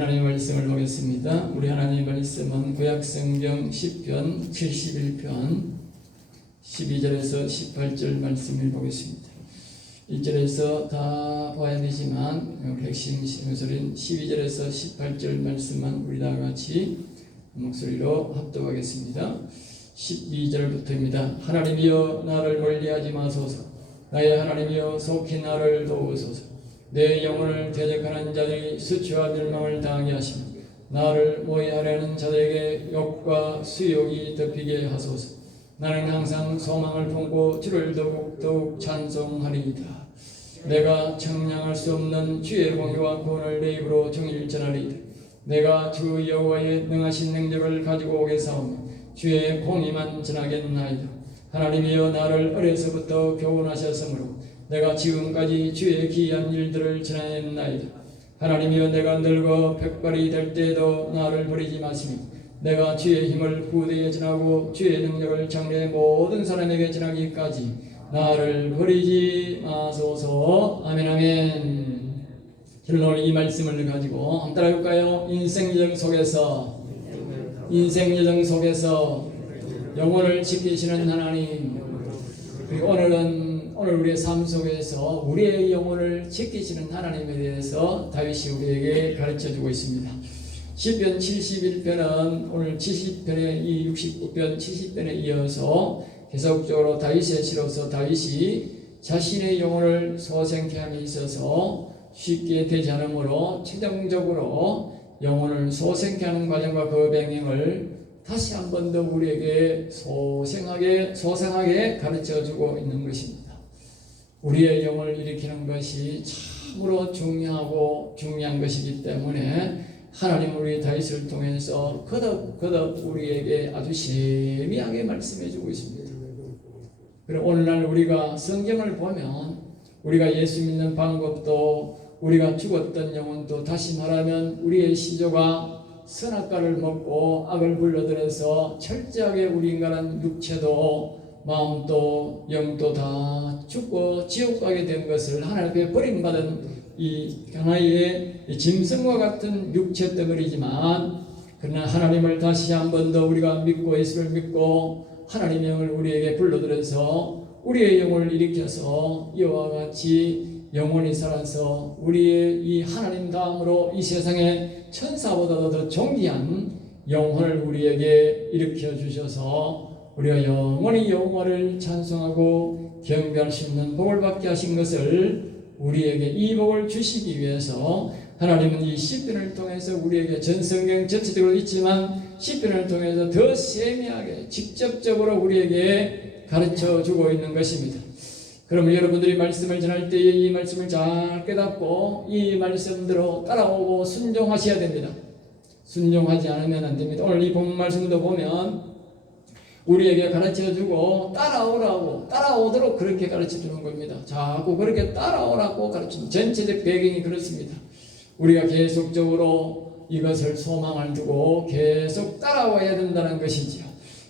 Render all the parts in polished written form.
하나님의 말씀을 보겠습니다. 우리 하나님의 말씀은 구약성경 10편 71편 12절에서 18절 말씀을 보겠습니다. 1절에서 다 봐야 되지만 핵심 소리는 12절에서 18절 말씀만 우리 다 같이 목소리로 합독하겠습니다. 12절부터입니다. 하나님이여 나를 멀리하지 마소서. 나의 하나님이여 속히 나를 도우소서. 내 영혼을 대적하는 자들이 수치와 멸망을 당하게 하시며 나를 모의하려는 자들에게 욕과 수욕이 덮이게 하소서. 나는 항상 소망을 품고 주를 더욱 찬송하리이다. 내가 청량할 수 없는 주의 공의와 구원을 내 입으로 종일 전하리이다. 내가 주 여호와의 능하신 능력을 가지고 오겠사오며 주의 공의만 전하겠나이다. 하나님이여 나를 어려서부터 교훈하셨으므로 내가 지금까지 주의 기이한 일들을 전하였나이다. 하나님이여 내가 늙어 백발이 될 때에도 나를 버리지 마시며 내가 주의 힘을 후대에 전하고 주의 능력을 장래의 모든 사람에게 전하기까지 나를 버리지 마소서. 아멘 아멘. 저는 오늘 이 말씀을 가지고 한번 따라해볼까요? 인생 여정 속에서 영혼을 지키시는 하나님. 그리고 오늘 우리의 삶 속에서 우리의 영혼을 지키시는 하나님에 대해서 다윗이 우리에게 가르쳐주고 있습니다. 시편 71편은 오늘 70편에 이 69편 70편에 이어서 계속적으로 다윗의 시로서 다윗이 자신의 영혼을 소생케 함에 있어서 쉽게 되지 않으므로 최종적으로 영혼을 소생케 하는 과정과 그 병행을 다시 한 번 더 우리에게 소생하게 가르쳐주고 있는 것입니다. 우리의 영혼을 일으키는 것이 참으로 중요한 것이기 때문에 하나님 우리 다윗을 통해서 거듭 우리에게 아주 세미하게 말씀해주고 있습니다. 그리고 오늘날 우리가 성경을 보면 우리가 예수 믿는 방법도 우리가 죽었던 영혼도 다시 말하면 우리의 시조가 선악과를 먹고 악을 불러들여서 철저하게 우리 인간은 육체도 마음도 영도 다 죽고 지옥 가게 된 것을 하나님 앞에 버림받은 이 하나의 짐승과 같은 육체 덩어리지만 그러나 하나님을 다시 한 번 더 우리가 믿고 예수를 믿고 하나님의 영을 우리에게 불러들여서 우리의 영혼을 일으켜서 이와 같이 영혼이 살아서 우리의 이 하나님 다음으로 이 세상에 천사보다도 더 존귀한 영혼을 우리에게 일으켜 주셔서 우리가 영원히 여호와를 찬송하고 경배할 수 있는 복을 받게 하신 것을 우리에게 이 복을 주시기 위해서 하나님은 이 시편을 통해서 우리에게 전 성경 전체적으로 있지만 시편을 통해서 더 세미하게 직접적으로 우리에게 가르쳐 주고 있는 것입니다. 그러면 여러분들이 말씀을 전할 때에 이 말씀을 잘 깨닫고 이 말씀대로 따라오고 순종하셔야 됩니다. 순종하지 않으면 안 됩니다. 오늘 이 본문 말씀도 보면 우리에게 가르쳐주고 따라오도록 그렇게 가르쳐주는 겁니다. 자꾸 그렇게 따라오라고 가르치는 전체적 배경이 그렇습니다. 우리가 계속적으로 이것을 소망을 두고 계속 따라와야 된다는 것이지요.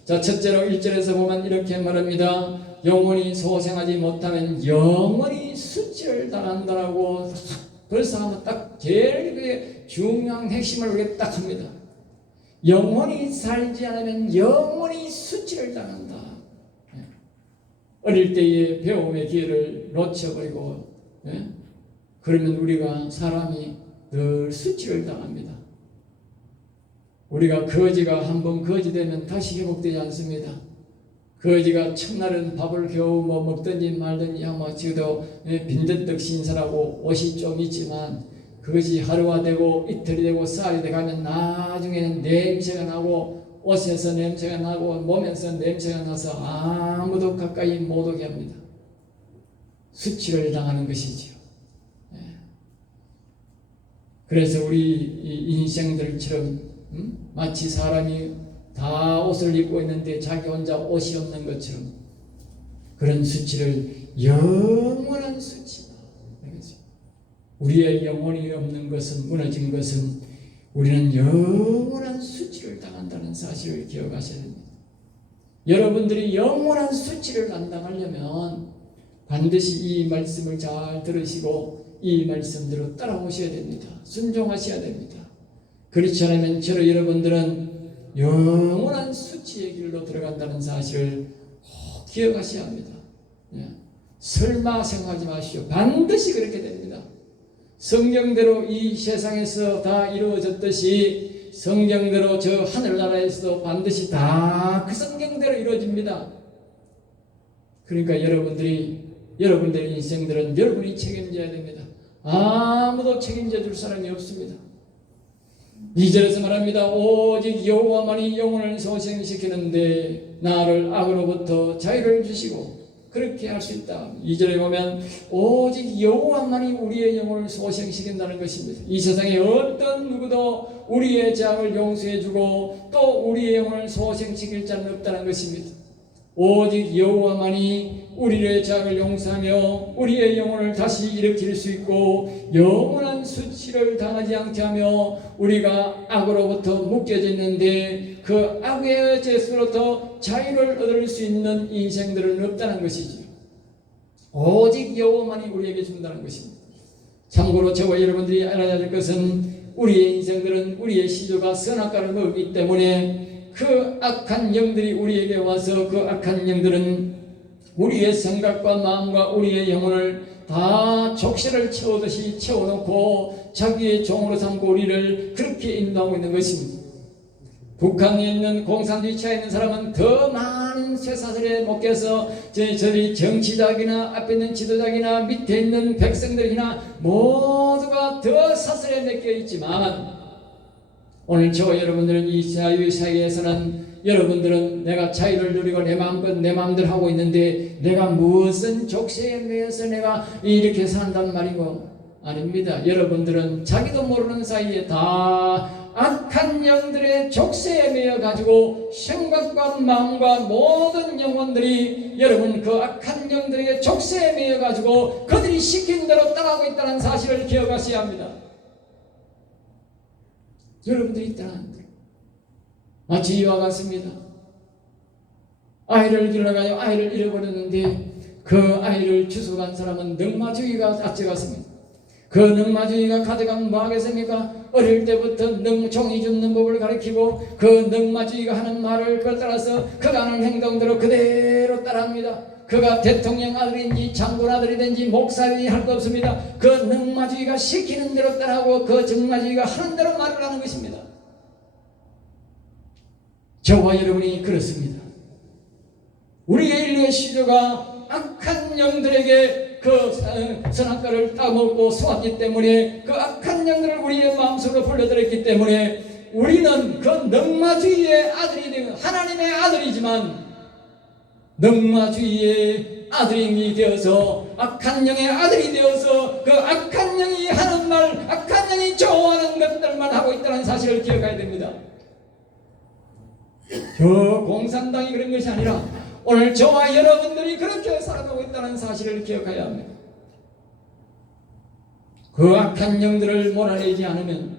자, 첫째로 1절에서 보면 이렇게 말합니다. 영혼이 소생하지 못하면 영원히 수치를 당한다라고 벌써 하면 딱 제일 중요한 핵심을 우리가 딱 합니다. 영혼이 살지 않으면 영원히 수치를 당한다. 어릴 때의 배움의 기회를 놓쳐버리고 그러면 우리가 사람이 늘 수치를 당합니다. 우리가 거지가 한번 거지되면 다시 회복되지 않습니다. 거지가 첫날은 밥을 겨우 먹든지 말든지 아마 지금도 빈대떡 신사라고 옷이 좀 있지만 그것이 하루가 되고 이틀이 되고 쌀이 돼가면 나중에는 냄새가 나고 옷에서 냄새가 나고 몸에서 냄새가 나서 아무도 가까이 못 오게 합니다. 수치를 당하는 것이지요. 그래서 우리 인생들처럼 마치 사람이 다 옷을 입고 있는데 자기 혼자 옷이 없는 것처럼 그런 수치를 영원한 수치다. 우리의 영혼이 없는 것은 무너진 것은 우리는 영원한 수치를 당한다는 사실을 기억하셔야 됩니다. 여러분들이 영원한 수치를 안 당하려면 반드시 이 말씀을 잘 들으시고 이 말씀대로 따라오셔야 됩니다. 순종하셔야 됩니다. 그렇지 않으면 저로 여러분들은 영원한 수치의 길로 들어간다는 사실을 꼭 기억하셔야 합니다. 설마 생각하지 마시오. 반드시 그렇게 됩니다. 성경대로 이 세상에서 다 이루어졌듯이 성경대로 저 하늘나라에서도 반드시 다 그 성경대로 이루어집니다. 그러니까 여러분들의 인생들은 여러분이 책임져야 됩니다. 아무도 책임져 줄 사람이 없습니다. 2절에서 말합니다. 오직 여호와만이 영혼을 소생시키는데 나를 악으로부터 자유를 주시고 그렇게 할 수 있다. 2절에 보면 오직 여호와만이 우리의 영혼을 소생시킨다는 것입니다. 이 세상에 어떤 누구도 우리의 죄악을 용서해주고 또 우리의 영혼을 소생시킬 자는 없다는 것입니다. 오직 여호와만이 우리의 죄악을 용서하며 우리의 영혼을 다시 일으킬 수 있고 영원한 수치를 당하지 않게 하며 우리가 악으로부터 묶여져 있는데 그 악의 죄로부터 자유를 얻을 수 있는 인생들은 없다는 것이죠. 오직 여호와만이 우리에게 준다는 것입니다. 참고로 저와 여러분들이 알아야 될 것은 우리의 인생들은 우리의 시조가 선악과를 먹기 때문에 그 악한 영들이 우리에게 와서 그 악한 영들은 우리의 생각과 마음과 우리의 영혼을 다 족쇄를 채우듯이 채워놓고 자기의 종으로 삼고 우리를 그렇게 인도하고 있는 것입니다. 북한에 있는 공산주의체에 있는 사람은 더 많은 쇠사슬에 묶여서 저리 정치자이나 앞에 있는 지도자이나 밑에 있는 백성들이나 모두가 더 사슬에 묶여 있지만 오늘 저와 여러분들은 이 자유의 세계에서는 여러분들은 내가 자유를 누리고 내 마음껏 내 마음대로 하고 있는데 내가 무슨 족쇄에 매여서 내가 이렇게 산단 말이고 아닙니다. 여러분들은 자기도 모르는 사이에 다 악한 영들의 족쇄에 매여 가지고 생각과 마음과 모든 영혼들이 여러분 그 악한 영들의 족쇄에 매여 가지고 그들이 시킨 대로 따라하고 있다는 사실을 기억하셔야 합니다. 여러분들이 따라한다. 마치 이와 같습니다. 아이를 길러가지고 아이를 잃어버렸는데 그 아이를 주워간 사람은 늑마주의가 가져갔습니다. 그 늑마주의가 가져가면 뭐 하겠습니까? 어릴 때부터 종이 줍는 법을 가르치고 그 늑마주의가 하는 말을 따라서 그가 하는 행동대로 그대로 따라합니다. 그가 대통령 아들인지 장군 아들이든지 목사든지 할 거 없습니다. 그 늑마주의가 시키는 대로 따라하고 그 정마주의가 하는 대로 말을 하는 것입니다. 저와 여러분이 그렇습니다. 우리의 인류의 시조가 악한 영들에게 그 선악과를 따먹고 쏘았기 때문에 그 악한 영들을 우리의 마음속으로 불러들였기 때문에 우리는 그 늑마주의의 아들이 되고 하나님의 아들이지만 늑마주의의 아들이 되어서 악한 영의 아들이 되어서 그 악한 영이 하는 말 악한 영이 좋아하는 것들만 하고 있다는 사실을 기억해야 됩니다. 저 공산당이 그런 것이 아니라 오늘 저와 여러분들이 그렇게 살아가고 있다는 사실을 기억해야 합니다. 그 악한 영들을 몰아내지 않으면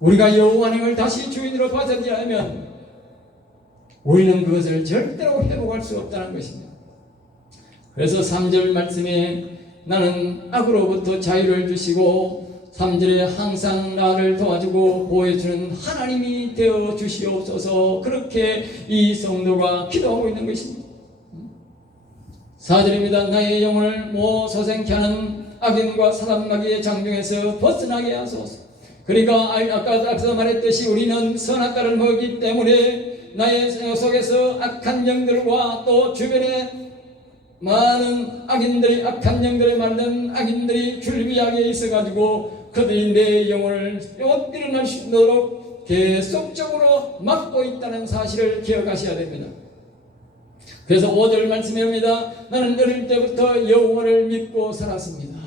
우리가 여호와 하나님을 다시 주인으로 받지 않으면 우리는 그것을 절대로 회복할 수 없다는 것입니다. 그래서 3절 말씀에 나는 악으로부터 자유를 주시고 3절에 항상 나를 도와주고 보호해주는 하나님이 되어 주시옵소서 그렇게 이 성도가 기도하고 있는 것입니다. 4절입니다. 나의 영혼을 소생케 하는 악인과 사단마귀의 장중에서 벗어나게 하소서. 그러니까 아까 앞서 말했듯이 우리는 선악과를 먹기 때문에 나의 속에서 악한 영들과 또 주변에 많은 악인들이 악한 영들을 만든 악인들이 줄비하게 있어가지고 그들이 내 영혼을 일어날 수 있도록 계속적으로 막고 있다는 사실을 기억하셔야 됩니다. 그래서 5절 말씀입니다. 나는 어릴 때부터 여호와를 믿고 살았습니다.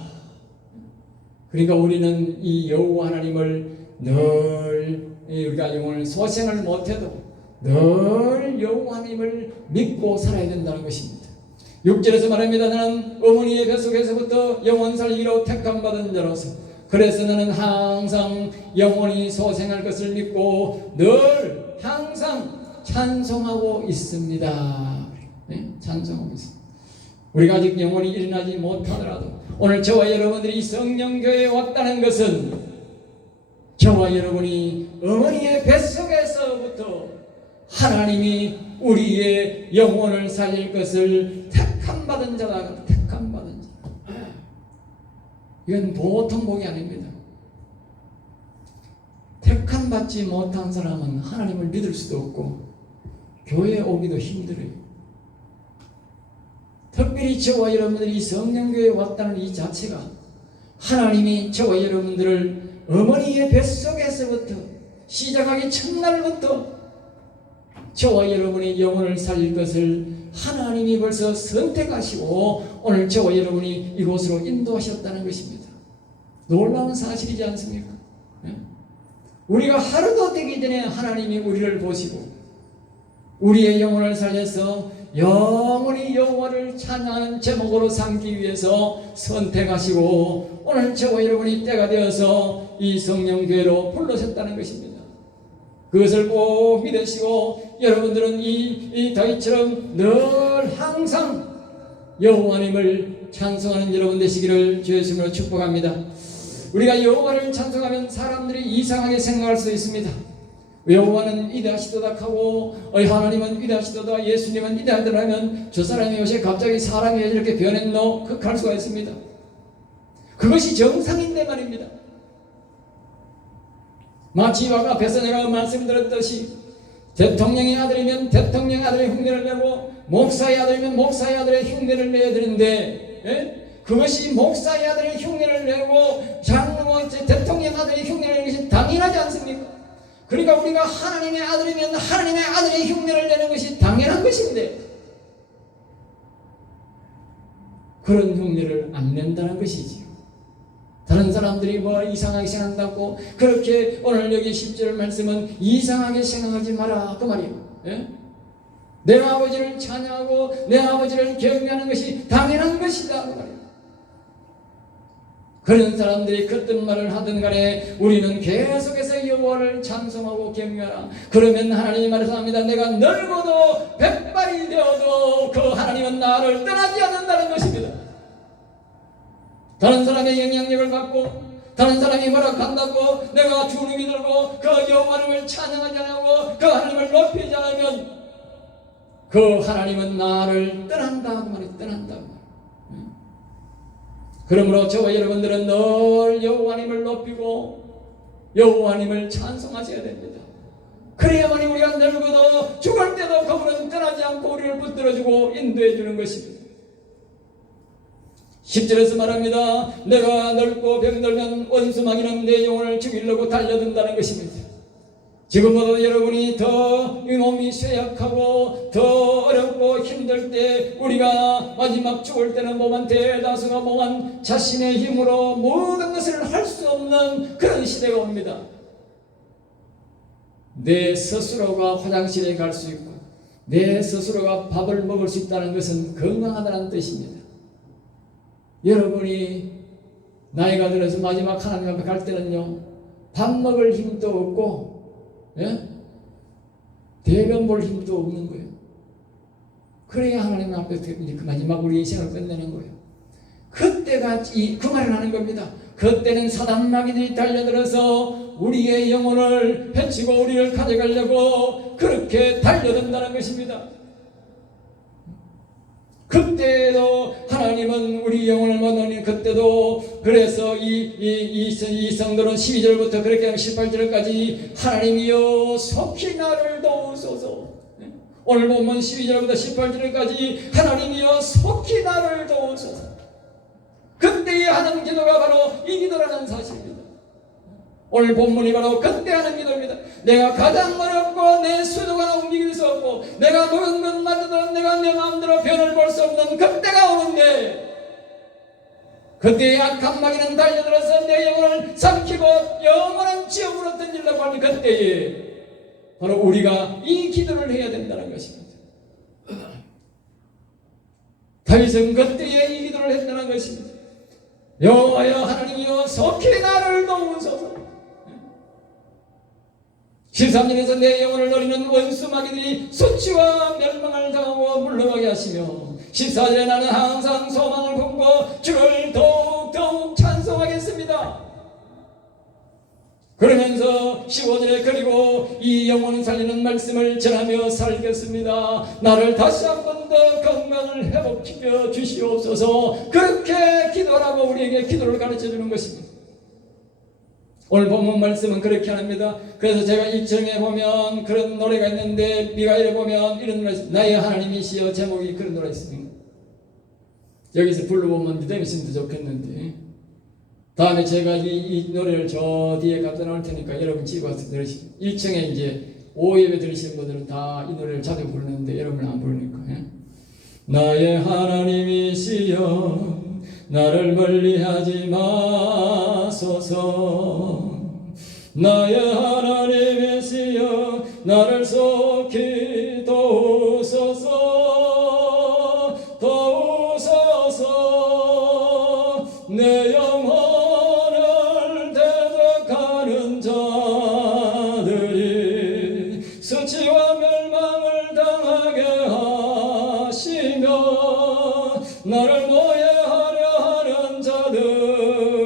그러니까 우리는 이 여호와 하나님을 늘 우리가 영혼을 소생을 못해도 늘 여호와 하나님을 믿고 살아야 된다는 것입니다. 6절에서 말합니다. 나는 어머니의 뱃속에서부터 영원 살기로 택함받은 자로서 그래서 나는 항상 영원히 소생할 것을 믿고 늘 항상 찬송하고 있습니다. 네? 찬송하고 있습니다. 우리가 아직 영원히 일어나지 못하더라도 오늘 저와 여러분들이 성령교회에 왔다는 것은 저와 여러분이 어머니의 뱃속에서부터 하나님이 우리의 영혼을 살릴 것을 택함받은 자다. 택함받은 자. 이건 보통 복이 아닙니다. 택함받지 못한 사람은 하나님을 믿을 수도 없고 교회에 오기도 힘들어요. 특별히 저와 여러분들이 성령교회에 왔다는 이 자체가 하나님이 저와 여러분들을 어머니의 뱃속에서부터 시작하기 첫날부터 저와 여러분의 영혼을 살릴 것을 하나님이 벌써 선택하시고 오늘 저와 여러분이 이곳으로 인도하셨다는 것입니다. 놀라운 사실이지 않습니까? 우리가 하루도 되기 전에 하나님이 우리를 보시고 우리의 영혼을 살려서 영원히 여호와를 찬양하는 제목으로 삼기 위해서 선택하시고 오늘 저와 여러분이 때가 되어서 이 성령교회로 불러셨다는 것입니다. 그것을 꼭 믿으시고 여러분들은 이 다윗처럼 늘 항상 여호와님을 찬송하는 여러분 되시기를 주의 이름으로 축복합니다. 우리가 여호와를 찬송하면 사람들이 이상하게 생각할 수 있습니다. 여호와는 위대하시도다 하고 하나님은 위대하시도다 예수님은 위대하더라 하면 저 사람이 요새 갑자기 사람이 왜 이렇게 변했노? 할 수가 있습니다. 그것이 정상인데 말입니다. 마치 앞에서 내가 말씀드렸듯이 대통령의 아들이면 대통령의 아들의 흉내를 내고 목사의 아들이면 목사의 아들의 흉내를 내야 되는데 그것이 목사의 아들의 흉내를 내고 대통령 아들의 흉내를 내는 것이 당연하지 않습니까? 그러니까 우리가 하나님의 아들이면 하나님의 아들의 흉내를 내는 것이 당연한 것인데 그런 흉내를 안 낸다는 것이지요. 다른 사람들이 뭐 이상하게 생각한다고 그렇게 오늘 여기 10절 말씀은 이상하게 생각하지 마라 그 말이에요. 내 아버지를 찬양하고 내 아버지를 경외하는 것이 당연한 것이다 그 말이에요. 그런 사람들이 어떤 말을 하든 간에 우리는 계속해서 여호와를 찬송하고 경외하라. 그러면 하나님이 말씀합니다. 내가 늙어도 백발이 되어도 그 하나님은 나를 떠나지 않는다는 것입니다. 다른 사람의 영향력을 받고 다른 사람이 뭐라한다고 내가 주님이 들고 그 여호와를 찬양하지 않고 그 하나님을 높이지 않으면 그 하나님은 나를 떠난다 그 말이 떠난다. 그러므로 저와 여러분들은 늘 여호와님을 높이고 여호와님을 찬송하셔야 됩니다. 그래야만이 우리가 늙어도 죽을 때도 그분은 떠나지 않고 우리를 붙들어주고 인도해 주는 것입니다. 10절에서 말합니다. 내가 늙고 병들면 원수마귀는 내 영혼을 죽이려고 달려든다는 것입니다. 지금보다 여러분이 더 몸이 쇠약하고 더 어렵고 힘들 때 우리가 마지막 죽을 때는 몸한 대다수가 몸한 자신의 힘으로 모든 것을 할 수 없는 그런 시대가 옵니다. 내 스스로가 화장실에 갈 수 있고 내 스스로가 밥을 먹을 수 있다는 것은 건강하다는 뜻입니다. 여러분이 나이가 들어서 마지막 하나님 앞에 갈 때는요 밥 먹을 힘도 없고 대변 볼 힘도 없는 거예요. 그래야 하나님 앞에 그 마지막 우리 인생을 끝내는 거예요. 그때가 그 말을 하는 겁니다. 그때는 사단 마귀들이 달려들어서 우리의 영혼을 해치고 우리를 가져가려고 그렇게 달려든다는 것입니다. 그때도 하나님은 우리 영혼을 얻는 그때도 그래서 이 성도는 12절부터 그렇게 하면 18절까지 하나님이여 속히 나를 도우소서. 오늘 본문 12절부터 18절까지 하나님이여 속히 나를 도우소서. 그때에 하는 기도가 바로 이 기도라는 사실입니다. 오늘 본문이 바로 그때 하는 기도입니다. 내가 가장 어렵고 내 수도가 움직일 수 없고 내가 먹은 것마저도 내가 내 마음대로 변을 볼 수 없는 그때가 오는데 그때에 악한 마귀는 달려들어서 내 영혼을 삼키고 영원한 지옥으로 던지려고 하는 그때에 바로 우리가 이 기도를 해야 된다는 것입니다. 다윗은 그때에 이 기도를 했다는 것입니다. 여호와여 하나님이여 속히 나를 도우소서. 13절에서 내 영혼을 노리는 원수 마귀들이 수치와 멸망을 당하고 물러가게 하시며 14절에 나는 항상 소망을 품고 주를 더욱 찬송하겠습니다. 그러면서 15절에 그리고 이 영혼 살리는 말씀을 전하며 살겠습니다. 나를 다시 한 번 더 건강을 회복시켜 주시옵소서. 그렇게 기도하라고 우리에게 기도를 가르쳐 주는 것입니다. 오늘 본문 말씀은 그렇게 합니다. 그래서 제가 1절에 보면 그런 노래가 있는데 미가엘에 보면 이런 노래 있습니다. 나의 하나님이시여, 제목이 그런 노래가 있습니다. 여기서 불러보면 믿음이시면 좋겠는데 다음에 제가 이 노래를 저 뒤에 갖다 놓을 테니까 여러분 집에 가서 들으시고 1층에 이제 5예배 들으시는 분들은 다 이 노래를 자주 부르는데 여러분은 안 부르니까 나의 하나님이시여 나를 멀리하지 마소서 나의 하나님이시여 나를 속히 도우소서 도우소서 내 영혼을 대적하는 자들이 수치와 멸망을 당하게 하시며 나를 모해하려 하는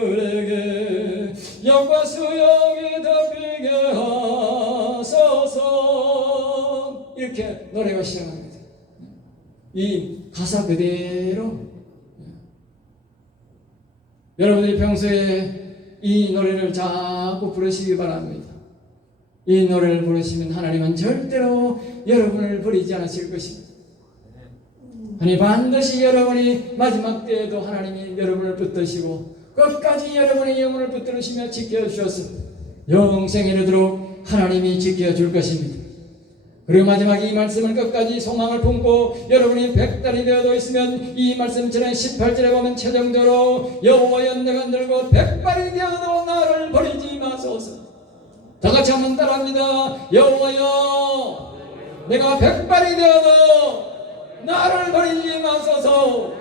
자들에게 영과 수영이 덮이게 하소서. 이렇게 노래가 시작합니다. 이 가사 그대로 여러분들이 평소에 이 노래를 자꾸 부르시기 바랍니다. 이 노래를 부르시면 하나님은 절대로 여러분을 버리지 않으실 것입니다. 아니 반드시 여러분이 마지막 때에도 하나님이 여러분을 붙드시고 끝까지 여러분의 영혼을 붙들으시며 지켜주셔서 영생에 이르도록 하나님이 지켜줄 것입니다. 그리고 마지막 이 말씀을 끝까지 소망을 품고 여러분이 100달이 되어도 있으면 이 말씀처럼 18절에 보면 최종적으로 여호와여 내가 늙어 100발이 되어도 나를 버리지 마소서. 다같이 한번 따라합니다. 여호와여 내가 100발이 되어도 나를 버리지 마소서.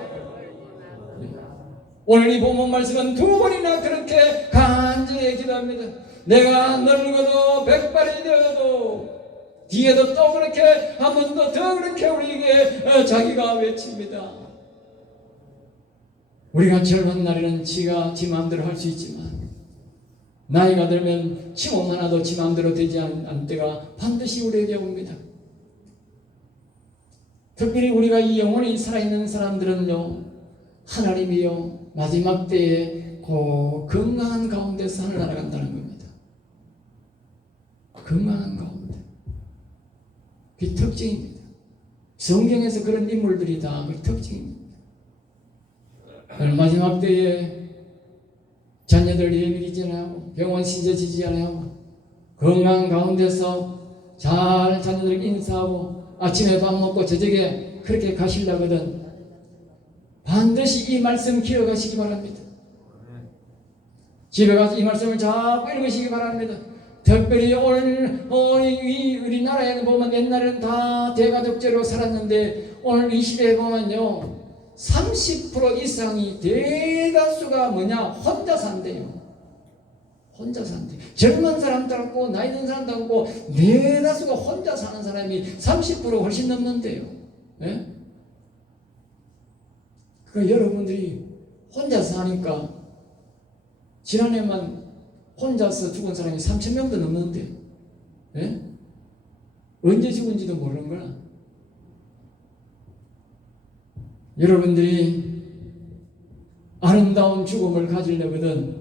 오늘 이 본문 말씀은 두 번이나 그렇게 간절히 기도합니다. 내가 늙어도 100발이 되어도 뒤에도 또 그렇게 한 번 더 그렇게 우리에게 자기가 외칩니다. 우리가 젊은 날에는 지가 지 마음대로 할 수 있지만 나이가 들면 지 몸 하나도 지 마음대로 되지 않을 때가 반드시 우리에게 옵니다. 특별히 우리가 이 영혼이 살아있는 사람들은요, 하나님이요 마지막 때에 그 건강한 가운데서 하늘 날아간다는 겁니다. 건강한 가운데. 그 특징입니다. 성경에서 그런 인물들이 다 그 특징입니다. 마지막 때에 자녀들 예민이지 않고 병원 신세지지 않고 건강 가운데서 잘 자녀들에게 인사하고 아침에 밥 먹고 저녁에 그렇게 가시려거든 반드시 이 말씀 기억하시기 바랍니다. 집에 가서 이 말씀을 자꾸 읽으시기 바랍니다. 특별히 오늘 우리나라에는 보면 옛날에는 다 대가족제로 살았는데 오늘 이 시대에 보면요 30% 이상이 대다수가 뭐냐 혼자 산대요. 혼자 산대. 젊은 사람도 없고 나이 든 사람도 없고 대다수가 혼자 사는 사람이 30% 훨씬 넘는데요. 예? 그 여러분들이 혼자 사니까 지난해만 혼자서 죽은 사람이 3,000명도 넘는데 예? 언제 죽은지도 모르는 거야. 여러분들이 아름다운 죽음을 가지려거든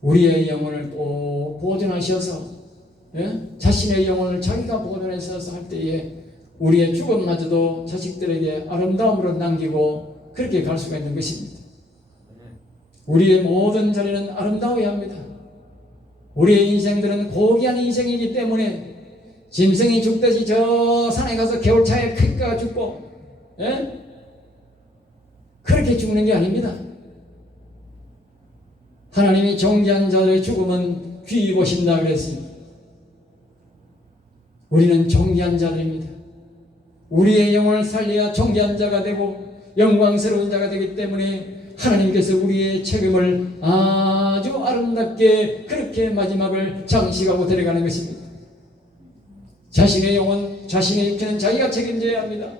우리의 영혼을 꼭 보존하셔서 예? 자신의 영혼을 자기가 보존해서 할 때에 우리의 죽음마저도 자식들에게 아름다움으로 남기고 그렇게 갈 수가 있는 것입니다. 우리의 모든 자리는 아름다워야 합니다. 우리의 인생들은 고귀한 인생이기 때문에 짐승이 죽듯이 저 산에 가서 겨울차에 크니까 죽고 예? 그렇게 죽는 게 아닙니다. 하나님이 존귀한 자들의 죽음은 귀히 보신다 그랬습니다. 우리는 존귀한 자들입니다. 우리의 영혼을 살려야 존귀한 자가 되고 영광스러운 자가 되기 때문에 하나님께서 우리의 책임을 아주 아름답게 그렇게 마지막을 장식하고 데려가는 것입니다. 자신의 영혼, 자신의 육체는 자기가 책임져야 합니다.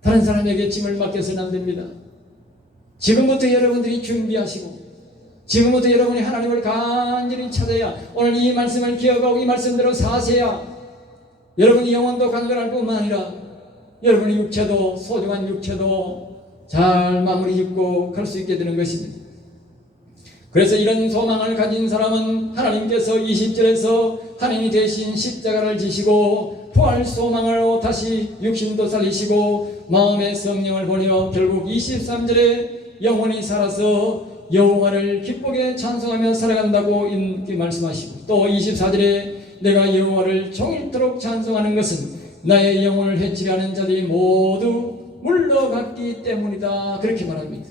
다른 사람에게 짐을 맡겨서는 안 됩니다. 지금부터 여러분들이 준비하시고 지금부터 여러분이 하나님을 간절히 찾아야, 오늘 이 말씀을 기억하고 이 말씀대로 사세야 여러분이 영혼도 강건할 뿐만 아니라 여러분의 육체도, 소중한 육체도 잘 마무리 짓고 갈 수 있게 되는 것입니다. 그래서 이런 소망을 가진 사람은 하나님께서 20절에서 하나님이 대신 십자가를 지시고 부활 소망으로 다시 육신도 살리시고 마음의 성령을 보내어 결국 23절에 영혼이 살아서 여호와를 기쁘게 찬송하며 살아간다고 이렇게 말씀하시고, 또 24절에 내가 여호와를 종일토록 찬송하는 것은 나의 영혼을 해치려 하는 자들이 모두 물러갔기 때문이다, 그렇게 말합니다.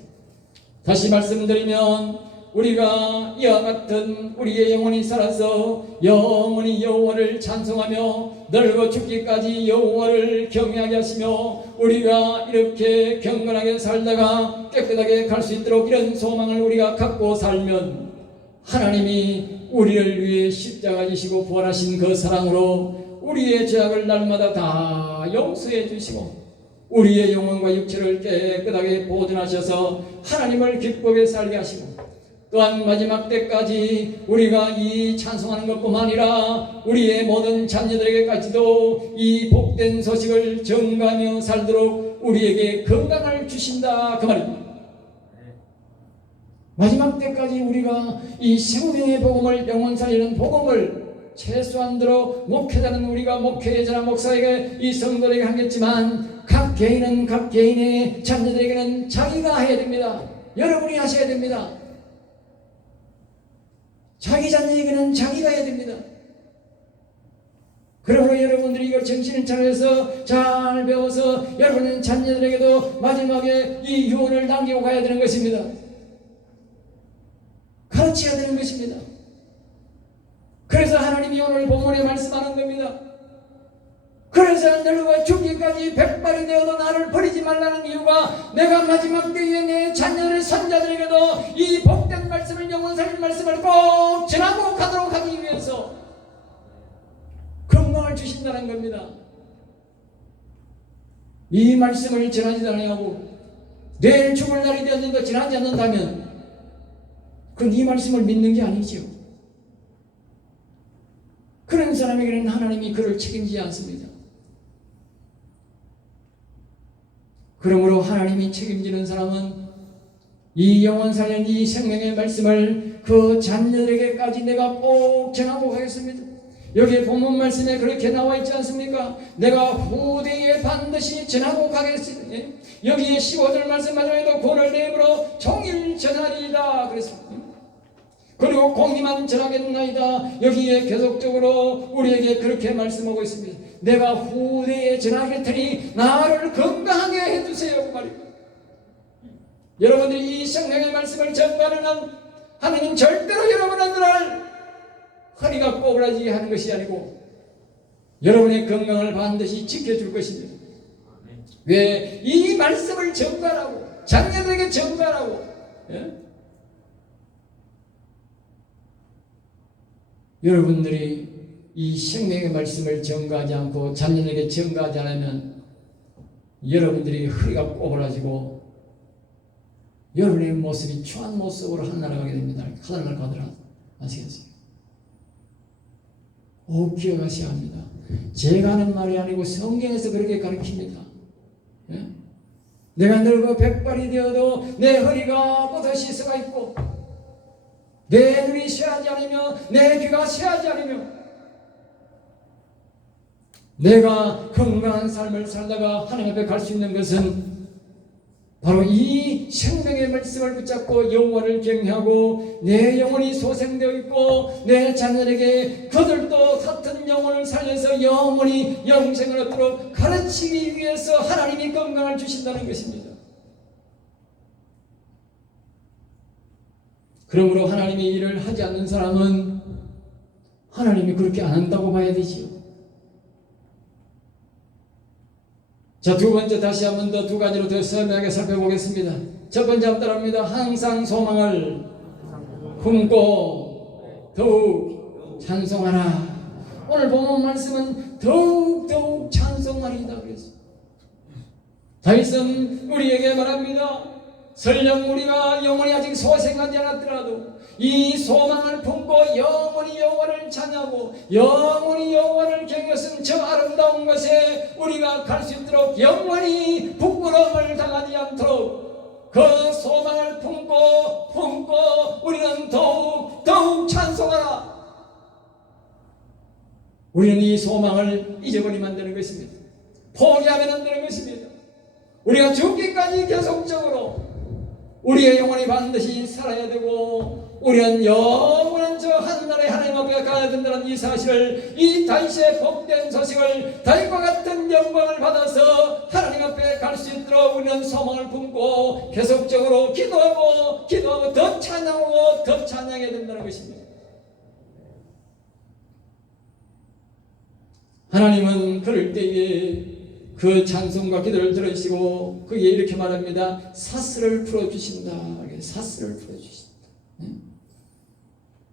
다시 말씀드리면 우리가 이와 같은 우리의 영혼이 살아서 영원히 여호와를 찬송하며 늙어 죽기까지 여호와를 경외하게 하시며 우리가 이렇게 경건하게 살다가 깨끗하게 갈 수 있도록 이런 소망을 우리가 갖고 살면 하나님이 우리를 위해 십자가 지시고 부활하신 그 사랑으로 우리의 죄악을 날마다 다 용서해 주시고 우리의 영혼과 육체를 깨끗하게 보존하셔서 하나님을 기쁘게 살게 하시고, 또한 마지막 때까지 우리가 이 찬송하는 것뿐만 아니라 우리의 모든 자녀들에게까지도 이 복된 소식을 전가하며 살도록 우리에게 건강을 주신다, 그 말입니다. 마지막 때까지 우리가 이 생명의 복음을, 영혼 살리는 복음을 최소한대로 목회자는 우리가 목회자나 목사에게 이 성도에게 하겠지만 각 개인은 각 개인의 자녀들에게는 자기가 해야 됩니다. 여러분이 하셔야 됩니다. 자기 자녀에게는 자기가 해야 됩니다. 그러므로 여러분들이 이걸 정신을 차려서 잘 배워서 여러분의 자녀들에게도 마지막에 이 유언을 남기고 가야 되는 것입니다. 가르쳐야 되는 것입니다. 그래서 하나님이 오늘 본문에 말씀하는 겁니다. 그래서 늙어 죽기까지 백발이 되어도 나를 버리지 말라는 이유가 내가 마지막 때에 내 자녀들 손자들에게도 이 복된 말씀을, 영원 살릴 말씀을 꼭 전하고 가도록 하기 위해서 건강을 주신다는 겁니다. 이 말씀을 전하지 않으려고 내일 죽을 날이 되었는데 전하지 않는다면 그건 이 말씀을 믿는 게 아니죠. 그런 사람에게는 하나님이 그를 책임지지 않습니다. 그러므로 하나님이 책임지는 사람은 이 영원 살린 이 생명의 말씀을 그 자녀들에게까지 내가 꼭 전하고 가겠습니다. 여기 본문 말씀에 그렇게 나와 있지 않습니까? 내가 후대에 반드시 전하고 가겠습니다. 여기에 15절 말씀 마지막에도 고를 내므로 종일 전하리이다 그랬습니다. 그리고 공의만 전하겠나이다. 여기에 계속적으로 우리에게 그렇게 말씀하고 있습니다. 내가 후대에 전하길 테니 나를 건강하게 해주세요, 그 말입니다. 여러분들이 이 성령의 말씀을 전가하는 한 하나님 절대로 여러분들을 허리가 꼬부라지게 하는 것이 아니고 여러분의 건강을 반드시 지켜줄 것입니다. 왜? 이 말씀을 전가하라고, 자녀들에게 전가하라고. 예? 여러분들이 이 생명의 말씀을 전가하지 않고 자녀에게 전가하지 않으면 여러분들이 허리가 꼬부라지고 여러분의 모습이 추한 모습으로 하늘나라가게 됩니다. 하늘나라 가더라. 아시겠어요? 기억하셔야 합니다. 제가 하는 말이 아니고 성경에서 그렇게 가르칩니다. 예? 내가 늙어 백발이 되어도 내 허리가 뻗어시 수가 있고 내 눈이 쇠하지 않으며 내 귀가 쇠하지 않으며 내가 건강한 삶을 살다가 하나님 앞에 갈 수 있는 것은 바로 이 생명의 말씀을 붙잡고 여호와를 경외하고 내 영혼이 소생되어 있고 내 자녀에게 그들도 같은 영혼을 살려서 영원히 영생을 얻도록 가르치기 위해서 하나님이 건강을 주신다는 것입니다. 그러므로 하나님이 일을 하지 않는 사람은 하나님이 그렇게 안 한다고 봐야 되지요. 자, 두 번째 다시 한 번 더 두 가지로 더 설명하게 살펴보겠습니다. 첫 번째 한번 따라합니다. 항상 소망을 품고 더욱 찬송하라. 오늘 본문 말씀은 더욱 찬송하리이다 그랬어요. 다윗은 우리에게 말합니다. 설령 우리가 영혼이 아직 소생하지 않았더라도 이 소망을 품고 영원히 여호와를 찬양하고 영원히 여호와를 경외하는 저 아름다운 것에 우리가 갈 수 있도록 영원히 부끄러움을 당하지 않도록 그 소망을 품고 우리는 더욱 찬송하라. 우리는 이 소망을 잊어버리면 안 되는 것입니다. 포기하면 안 되는 것입니다. 우리가 죽기까지 계속적으로 우리의 영혼이 반드시 살아야 되고 우리는 영원한 저 하늘나라의 하나님 앞에 가야 된다는 이 사실을, 이 다윗의 복된 소식을, 다윗과 같은 영광을 받아서 하나님 앞에 갈 수 있도록 우리는 소망을 품고 계속적으로 기도하고 더 찬양하고 더 찬양해야 된다는 것입니다. 하나님은 그럴 때에 그 찬송과 기도를 들으시고 거기에 이렇게 말합니다. 사슬을 풀어주신다. 사슬을 풀어주신다.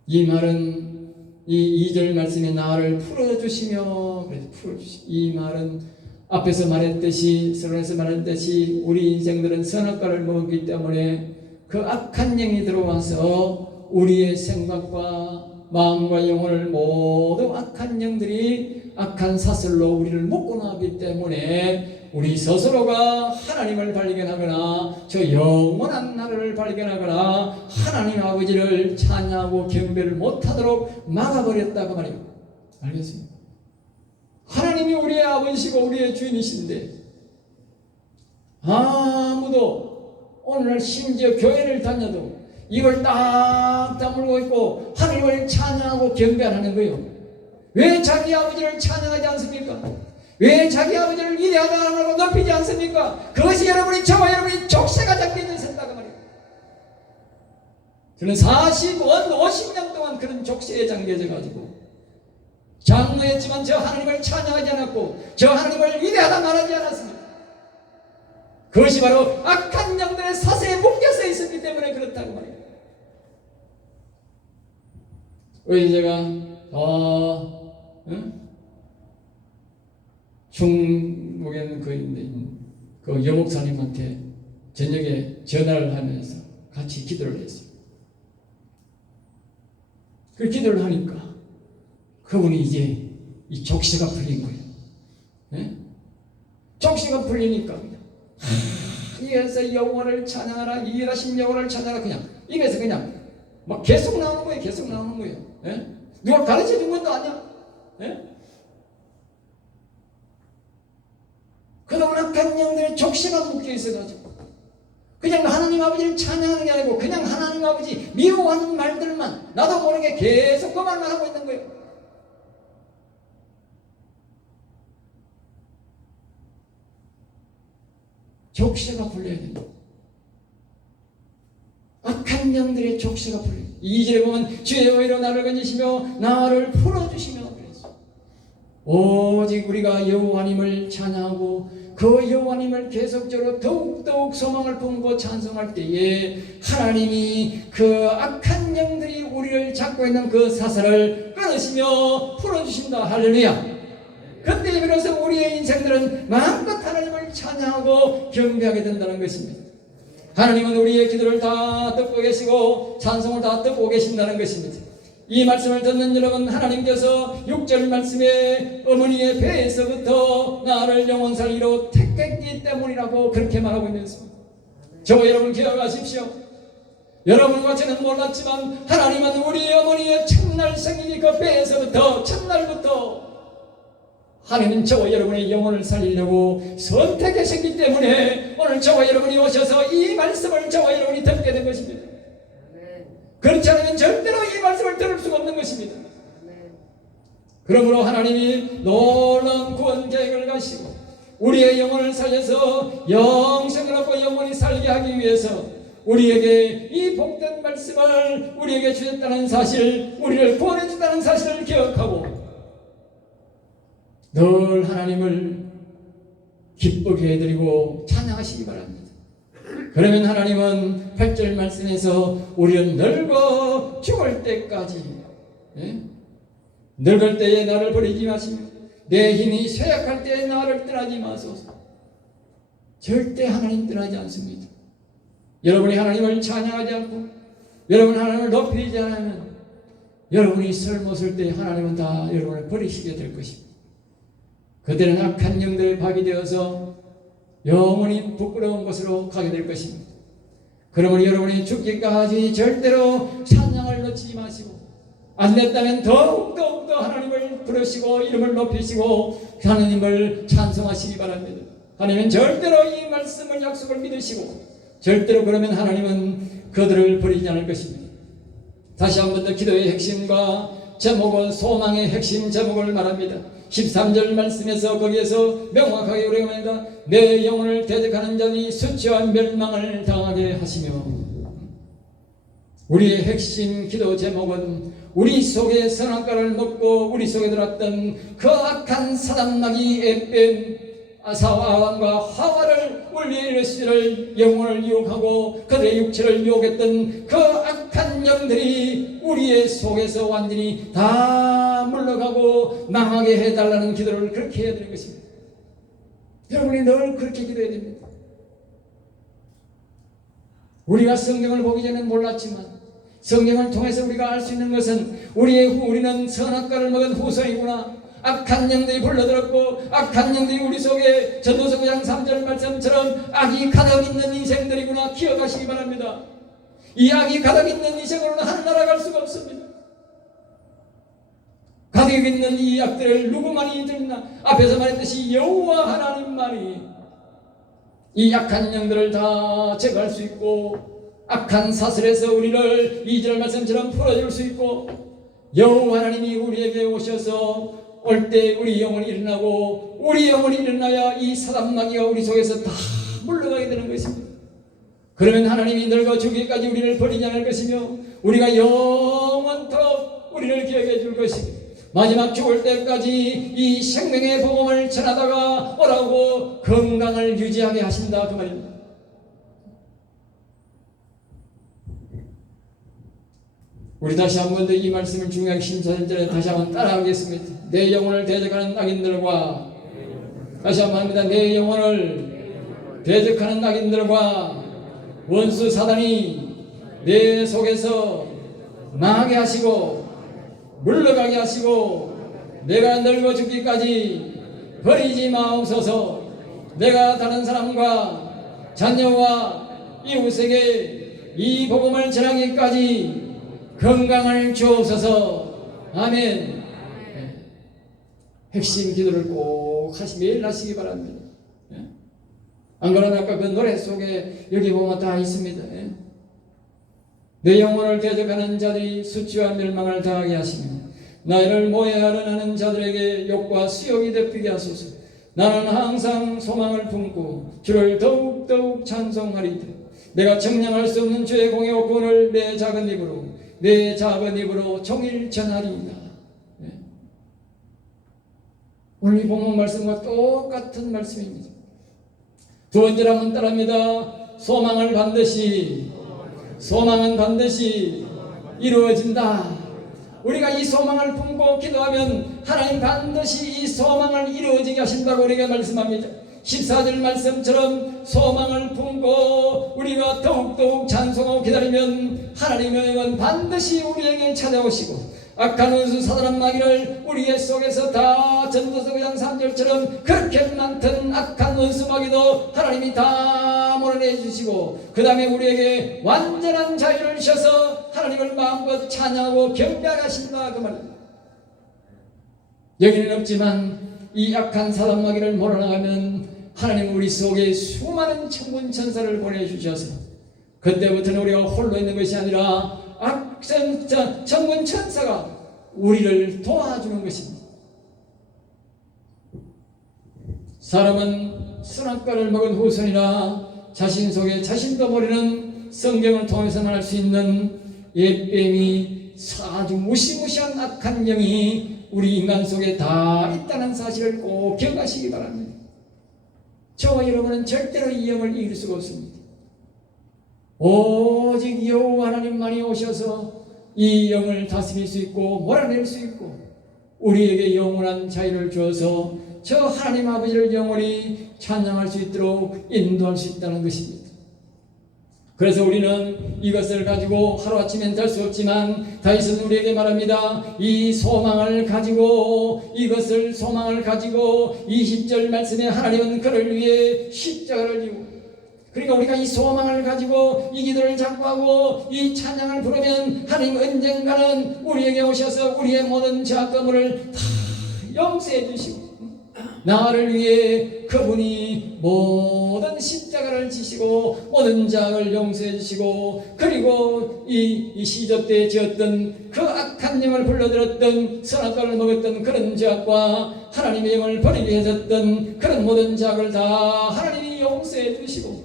이 말은 이 2절 말씀에 나를 풀어주시며, 그래서 풀어주시. 이 말은 앞에서 말했듯이, 서론에서 말했듯이 우리 인생들은 선악과를 먹었기 때문에 그 악한 영이 들어와서 우리의 생각과 마음과 영혼을 모두 악한 영들이 악한 사슬로 우리를 묶고 나기 때문에 우리 스스로가 하나님을 발견하거나 저 영원한 나라를 발견하거나 하나님 아버지를 찬양하고 경배를 못하도록 막아버렸다고 말입니다. 알겠습니까? 하나님이 우리의 아버지시고 우리의 주인이신데 아무도 오늘 심지어 교회를 다녀도 이걸 딱 다물고 있고 하나님을 찬양하고 경배하는 거예요. 왜 자기 아버지를 찬양하지 않습니까? 왜 자기 아버지를 위대하다고 높이지 않습니까? 그것이 저와 여러분이 족쇄가 잠겨져 있었다고 말입니다. 저는 50년 동안 그런 족쇄에 잠겨져 가지고 장로했지만 저 하나님을 찬양하지 않았고 저 하나님을 위대하다 말하지 않았습니다. 그것이 바로 악한 영들의 사슬에 묶여서 있었기 때문에 그렇다고 말입니다. 왜 제가 충북에는 그 여목사님한테 저녁에 전화를 하면서 같이 기도를 했어요. 그 기도를 하니까 그분이 이제 이 족쇄가 풀린 거예요. 네? 족쇄가 풀리니까 입에서 영혼을 찬양하라, 일하신 영혼을 찬양하라, 그냥 입에서 그냥 막 계속 나오는 거예요. 계속 나오는 거예요. 네? 누가 가르쳐 준 것도 아니야. 네? 그동안 악한 영들의 족쇄가 묶여 있어가지고 그냥 하나님 아버지를 찬양하는 게 아니고 그냥 하나님 아버지 미워하는 말들만 나도 모르게 계속 그 말만 하고 있는 거예요. 족쇄가 풀려야 됩니다. 악한 영들의 족쇄가 풀려야 됩니다. 2절에 보면 주의 의로 나를 건지시며 나를 풀어주시며 그랬어요. 오직 우리가 여호와님을 찬양하고 그 여호와님을 계속적으로 더욱 소망을 품고 찬송할 때에 하나님이 그 악한 영들이 우리를 잡고 있는 그 사슬을 끊으시며 풀어주신다. 할렐루야. 그때 비로소 우리의 인생들은 마음껏 하나님을 찬양하고 경배하게 된다는 것입니다. 하나님은 우리의 기도를 다 듣고 계시고 찬송을 다 듣고 계신다는 것입니다. 이 말씀을 듣는 여러분, 하나님께서 6절 말씀에 어머니의 배에서부터 나를 영원 살리로 택했기 때문이라고 그렇게 말하고 있는 것입니다. 저와 여러분 기억하십시오. 여러분과 저는 몰랐지만 하나님은 우리 어머니의 첫날 생일이 그 배에서부터 첫날부터 하나님은 저와 여러분의 영혼을 살리려고 선택하셨기 때문에 오늘 저와 여러분이 오셔서 이 말씀을 저와 여러분이 듣게 된 것입니다. 그렇지 않으면 절대로 이 말씀을 들을 수가 없는 것입니다. 그러므로 하나님이 놀라운 구원 계획을 가시고 우리의 영혼을 살려서 영생을 얻고 영원히 살게 하기 위해서 우리에게 이 복된 말씀을 우리에게 주셨다는 사실, 우리를 구원해 주셨다는 사실을 기억하고 늘 하나님을 기쁘게 해드리고 찬양하시기 바랍니다. 그러면 하나님은 8절 말씀에서 우리는 늙어 죽을 때까지 늙을 때에 나를 버리지 마시며 내 힘이 쇠약할 때에 나를 떠나지 마소서. 절대 하나님 떠나지 않습니다. 여러분이 하나님을 찬양하지 않고 여러분 하나님을 높이지 않으면 여러분이 설못을 때 하나님은 다 여러분을 버리시게 될 것입니다. 그때는 악한 영들의 밥이 되어서 영원히 부끄러운 곳으로 가게 될 것입니다. 그러므로 여러분이 죽기까지 절대로 찬양을 놓치지 마시고, 안 됐다면 더욱더 하나님을 부르시고 이름을 높이시고 하나님을 찬송하시기 바랍니다. 하나님은 절대로 이 말씀을 약속을 믿으시고 절대로 그러면 하나님은 그들을 버리지 않을 것입니다. 다시 한 번 더 기도의 핵심과 제목은 소망의 핵심 제목을 말합니다. 13절 말씀에서 거기에서 명확하게 우리가 말합니다. 내 영혼을 대적하는 자니 수치와 멸망을 당하게 하시며, 우리의 핵심 기도 제목은 우리 속에 선악과를 먹고 우리 속에 들어왔던 그 악한 사단마귀에 뺀 아사와 하와를 원리의 레시를 영혼을 유혹하고 그들의 육체를 유혹했던 그 악한 영들이 우리의 속에서 완전히 다 물러가고 망하게 해달라는 기도를 그렇게 해야 되는 것입니다. 여러분이 늘 그렇게 기도해야 됩니다. 우리가 성경을 보기 전에는 몰랐지만 성경을 통해서 우리가 알 수 있는 것은 우리는 선악과를 먹은 후손이구나. 악한 영들이 불러들었고 악한 영들이 우리 속에 전도서 9장 3절 말씀처럼 악이 가득 있는 인생들이구나 기억하시기 바랍니다. 이 악이 가득 있는 인생으로는 하늘나라 갈 수가 없습니다. 가득 있는 이 악들을 누구만이 듣나? 앞에서 말했듯이 여호와 하나님만이 이 악한 영들을 다 제거할 수 있고 악한 사슬에서 우리를 2절 말씀처럼 풀어줄 수 있고, 여호와 하나님이 우리에게 오셔서 올 때 우리 영혼이 일어나고 우리 영혼이 일어나야 이 사단마귀가 우리 속에서 다 물러가게 되는 것입니다. 그러면 하나님이 늙어 죽기까지 우리를 버리지 않을 것이며 우리가 영원토록 우리를 기억해 줄 것이며 마지막 죽을 때까지 이 생명의 복음을 전하다가 오라고 건강을 유지하게 하신다 그 말입니다. 우리 다시 한 번 더 이 말씀을 중요하게 14절에 다시 한번 따라하겠습니다. 내 영혼을 대적하는 악인들과, 다시 한번 합니다. 내 영혼을 대적하는 악인들과 원수 사단이 내 속에서 망하게 하시고 물러가게 하시고 내가 늙어 죽기까지 버리지 마옵소서. 내가 다른 사람과 자녀와 이웃에게 이 복음을 전하기까지 건강을 주옵소서. 아멘. 핵심 기도를 꼭 매일 하시기 바랍니다. 안 그러면 아까 그 노래 속에 여기 보면 다 있습니다. 내 영혼을 대적하는 자들이 수치와 멸망을 당하게 하시며 나를 모해하려 하는 자들에게 욕과 수욕이 되피게 하소서. 나는 항상 소망을 품고 주를 더욱더욱 찬송하리이다. 내가 청량할 수 없는 주의 공의 구원을 내 작은 입으로 종일 전하리이다. 오늘 이 본문 말씀과 똑같은 말씀입니다. 두 번째로 한번 따라합니다. 소망은 반드시 이루어진다. 우리가 이 소망을 품고 기도하면 하나님 반드시 이 소망을 이루어지게 하신다고 우리가 말씀합니다. 14절 말씀처럼 소망을 품고 우리가 더욱더욱 찬송하고 기다리면 하나님의 영은 반드시 우리에게 찾아오시고 악한 원수 사단한 마귀를 우리의 속에서 다 전도서 9장 3절처럼 그렇게 많던 악한 원수 마귀도 하나님이 다 몰아내 주시고 그 다음에 우리에게 완전한 자유를 주셔서 하나님을 마음껏 찬양하고 경배하신다 그 말입니다. 여기는 없지만 이 악한 사단 마귀를 몰아나가면 하나님은 우리 속에 수많은 천군 천사를 보내주셔서 그때부터는 우리가 홀로 있는 것이 아니라 천군 천사가 우리를 도와주는 것입니다. 사람은 선악과를 먹은 후손이라 자신 속에 자신도 모르는 성경을 통해서만 알 수 있는 옛뱀이 아주 무시무시한 악한 영이 우리 인간 속에 다 있다는 사실을 꼭 기억하시기 바랍니다. 저와 여러분은 절대로 이 영을 이길 수가 없습니다. 오직 여호와 하나님만이 오셔서 이 영을 다스릴 수 있고 몰아낼 수 있고 우리에게 영원한 자유를 주어서 저 하나님 아버지를 영원히 찬양할 수 있도록 인도할 수 있다는 것입니다. 그래서 우리는 이것을 가지고 하루아침엔 될 수 없지만 다윗은 우리에게 말합니다. 이 소망을 가지고, 이것을 소망을 가지고 20절 말씀에 하나님은 그를 위해 십자가를 지고, 그러니까 우리가 이 소망을 가지고 이 기도를 자꾸 하고 이 찬양을 부르면 하나님 언젠가는 우리에게 오셔서 우리의 모든 죄악감을 다 용서해 주시고, 나를 위해 그분이 모든 십자가를 지시고 모든 죄악을 용서해 주시고, 그리고 이 시조 때 지었던 그 악한 영을 불러들었던 선악과를 먹었던 그런 죄악과 하나님의 영을 버리게 해줬던 그런 모든 죄악을 다 하나님이 용서해 주시고,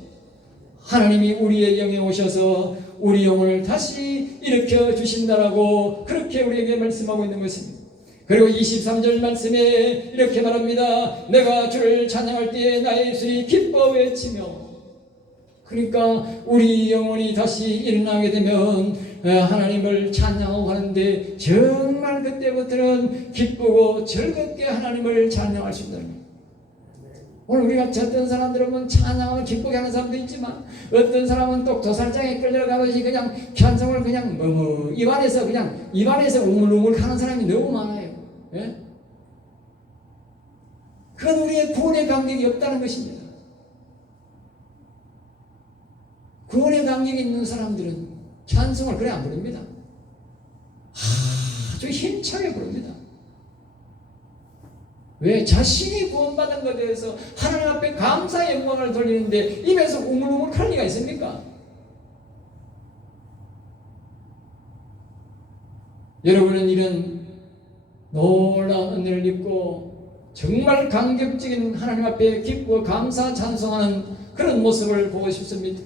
하나님이 우리의 영에 오셔서 우리 영을 다시 일으켜 주신다라고 그렇게 우리에게 말씀하고 있는 것입니다. 그리고 23절 말씀에 이렇게 말합니다. 내가 주를 찬양할 때에 나의 입술이 기뻐 외치며, 그러니까 우리 영혼이 다시 일어나게 되면 하나님을 찬양하고 하는데 정말 그때부터는 기쁘고 즐겁게 하나님을 찬양할 수 있다는 거예요. 오늘 우리가 어떤 사람들은 찬양을 기쁘게 하는 사람도 있지만 어떤 사람은 또 도살장에 끌려가듯이 그냥 찬송을 그냥 입안에서 우물우물 하는 사람이 너무 많아요. 예? 그건 우리의 구원의 감격이 없다는 것입니다. 구원의 감격이 있는 사람들은 찬송을 그래 안 부릅니다. 아주 힘차게 부릅니다. 왜? 자신이 구원받은 것에 대해서 하나님 앞에 감사의 영광을 돌리는데 입에서 우물우물 할 리가 있습니까? 여러분은 이런 놀라운 은혜를 입고 정말 감격적인 하나님 앞에 기쁘고 감사 찬송하는 그런 모습을 보고 싶습니다.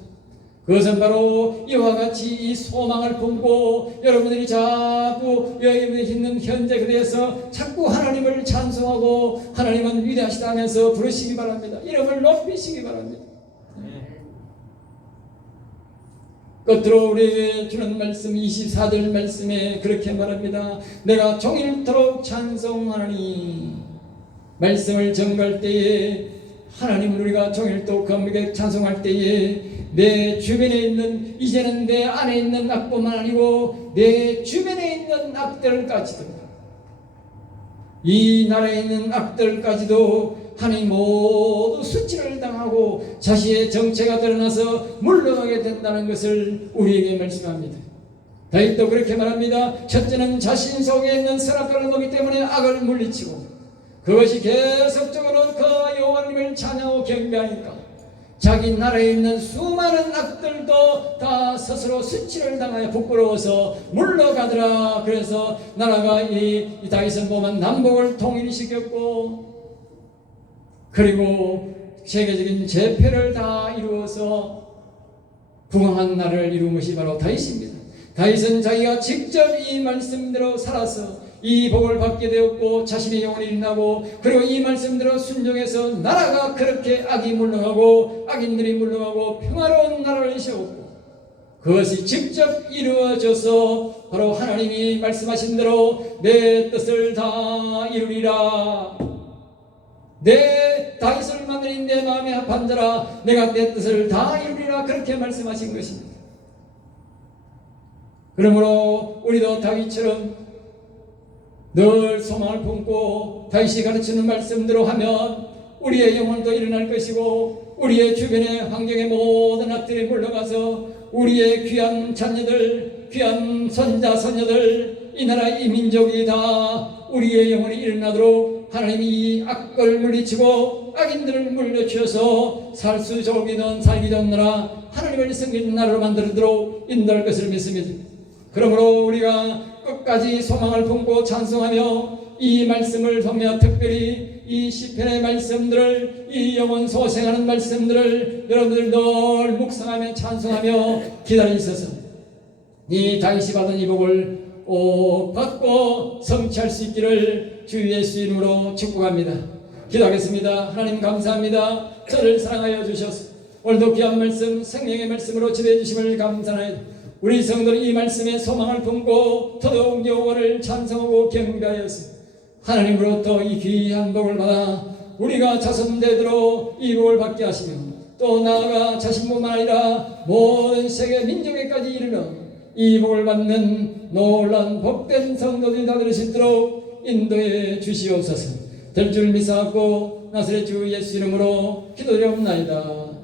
그것은 바로 이와 같이 이 소망을 품고 여러분들이 자꾸 여러분이 있는 현재 그대에서 자꾸 하나님을 찬송하고 하나님은 위대하시다 하면서 부르시기 바랍니다. 이름을 높이시기 바랍니다. 끝으로 우리에게 주는 말씀 24절 말씀에 그렇게 말합니다. 내가 종일토록 찬송하노니, 말씀을 전갈 때에 하나님을 우리가 종일토록 감격에 찬송할 때에 내 주변에 있는, 이제는 내 안에 있는 악뿐만 아니고 내 주변에 있는 악들까지도, 이 나라에 있는 악들까지도 하나님 모두 수치를 당하고 자신의 정체가 드러나서 물러가게 된다는 것을 우리에게 말씀합니다. 다윗도 그렇게 말합니다. 첫째는 자신 속에 있는 선악과를 먹기 때문에 악을 물리치고, 그것이 계속적으로 그 여호와님을 찬양하고 경배하니까 자기 나라에 있는 수많은 악들도 다 스스로 수치를 당하여 부끄러워서 물러가더라. 그래서 나라가 이 다윗은 보면 남북을 통일시켰고, 그리고 세계적인 제패를 다 이루어서 부강한 나라를 이룬 것이 바로 다윗입니다. 다윗은 자기가 직접 이 말씀대로 살아서 이 복을 받게 되었고 자신의 영혼이 일어나고, 그리고 이 말씀대로 순종해서 나라가 그렇게 악이 물러가고 악인들이 물러가고 평화로운 나라를 세웠고, 그것이 직접 이루어져서 바로 하나님이 말씀하신 대로 내 뜻을 다 이루리라, 내 다윗을 만드는 내 마음에 합한 자라 내가 내 뜻을 다 이루리라, 그렇게 말씀하신 것입니다. 그러므로 우리도 다윗처럼 늘 소망을 품고 다윗이 가르치는 말씀대로 하면 우리의 영혼도 일어날 것이고, 우리의 주변의 환경의 모든 악들이 물러가서 우리의 귀한 자녀들, 귀한 손자 손녀들, 이 나라 이 민족이 다 우리의 영혼이 일어나도록 하나님이 이 악을 물리치고 악인들을 물려치워서 살 수 좋기는 살기 좋은 나라, 하나님을 섬기는 나라로 만들도록 인도할 것을 믿습니다. 그러므로 우리가 끝까지 소망을 품고 찬송하며 이 말씀을 통해 특별히 이 시편의 말씀들을, 이 영혼 소생하는 말씀들을 여러분들 늘 묵상하며 찬송하며 기다리셔서 이 다윗이 받은 이 복을 꼭 받고 성취할 수 있기를 주 예수 이름으로 축복합니다. 기도하겠습니다. 하나님 감사합니다. 저를 사랑하여 주셔서 오늘도 귀한 말씀, 생명의 말씀으로 지배해 주심을 감사하옵나이다. 우리 성도는 이 말씀에 소망을 품고 더더욱 여호와를 찬송하고 경배하여서 하나님으로부터 이 귀한 복을 받아 우리가 자손되도록 이 복을 받게 하시며 또 나아가 자신뿐만 아니라 모든 세계 민족에까지 이르러 이 복을 받는 놀라운 복된 성도들이 다 될 수 있도록 인도해 주시옵소서. 될 줄 믿사옵고 나사렛 주 예수 이름으로 기도드리옵나이다.